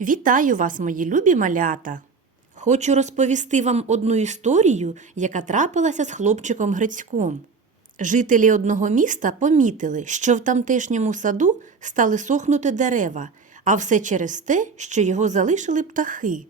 Вітаю вас, мої любі малята! Хочу розповісти вам одну історію, яка трапилася з хлопчиком Грицьком. Жителі одного міста помітили, що в тамтешньому саду стали сохнути дерева, а все через те, що його залишили птахи.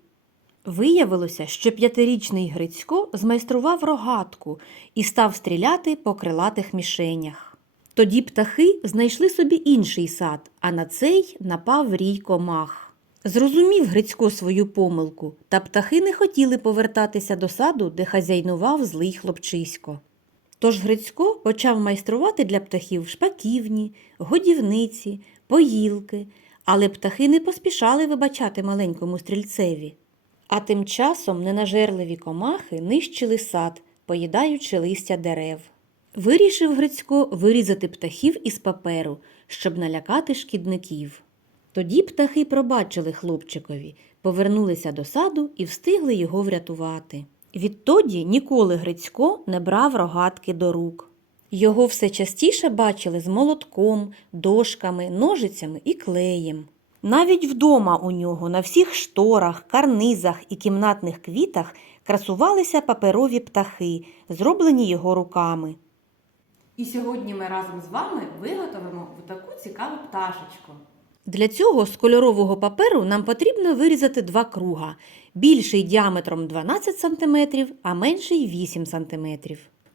Виявилося, що п'ятирічний Грицько змайстрував рогатку і став стріляти по крилатих мішенях. Тоді птахи знайшли собі інший сад, а на цей напав рій комах. Зрозумів Грицько свою помилку, та птахи не хотіли повертатися до саду, де хазяйнував злий хлопчисько. Тож Грицько почав майструвати для птахів шпаківні, годівниці, поїлки, але птахи не поспішали вибачати маленькому стрільцеві. А тим часом ненажерливі комахи нищили сад, поїдаючи листя дерев. Вирішив Грицько вирізати птахів із паперу, щоб налякати шкідників. Тоді птахи пробачили хлопчикові, повернулися до саду і встигли його врятувати. Відтоді ніколи Грицько не брав рогатки до рук. Його все частіше бачили з молотком, дошками, ножицями і клеєм. Навіть вдома у нього на всіх шторах, карнизах і кімнатних квітах красувалися паперові птахи, зроблені його руками. І сьогодні ми разом з вами виготовимо таку цікаву пташечку. Для цього з кольорового паперу нам потрібно вирізати два круга, більший діаметром 12 см, а менший 8 см.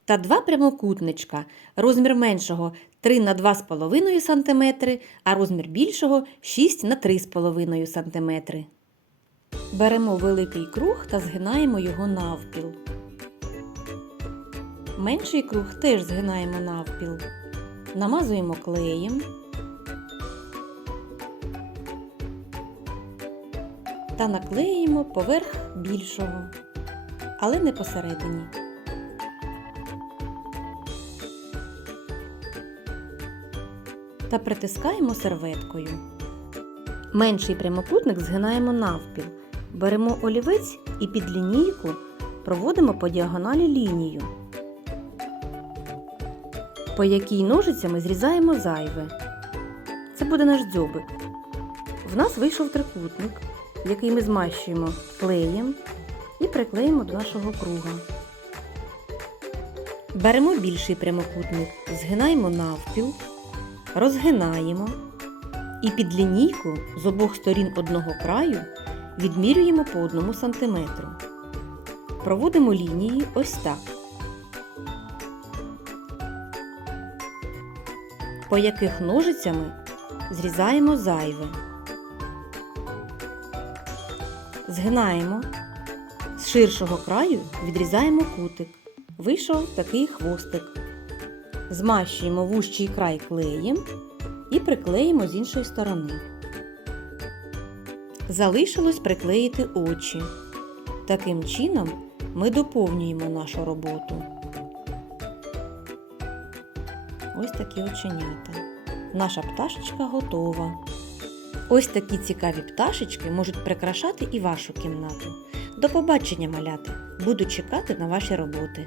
Та два прямокутничка, розмір меншого 3 на 2,5 см, а розмір більшого 6 на 3,5 см. Беремо великий круг та згинаємо його навпіл. Менший круг теж згинаємо навпіл. Намазуємо клеєм. Та наклеїмо поверх більшого, але не посередині. Та притискаємо серветкою. Менший прямокутник згинаємо навпіл. Беремо олівець і під лінійку проводимо по діагоналі лінію, по якій ножицями зрізаємо зайве. Це буде наш дзьобик. В нас вийшов трикутник який ми змащуємо клеєм і приклеїмо до нашого круга. Беремо більший прямокутник, згинаємо навпіл, розгинаємо і під лінійку з обох сторін одного краю відмірюємо по 1 см. Проводимо лінії ось так. По яких ножицями зрізаємо зайве. Згинаємо, з ширшого краю відрізаємо кутик. Вийшов такий хвостик. Змащуємо вущий край клеєм і приклеїмо з іншої сторони. Залишилось приклеїти очі. Таким чином ми доповнюємо нашу роботу. Ось такі оченята. Наша пташечка готова. Ось такі цікаві пташечки можуть прикрашати і вашу кімнату. До побачення, малята! Буду чекати на ваші роботи.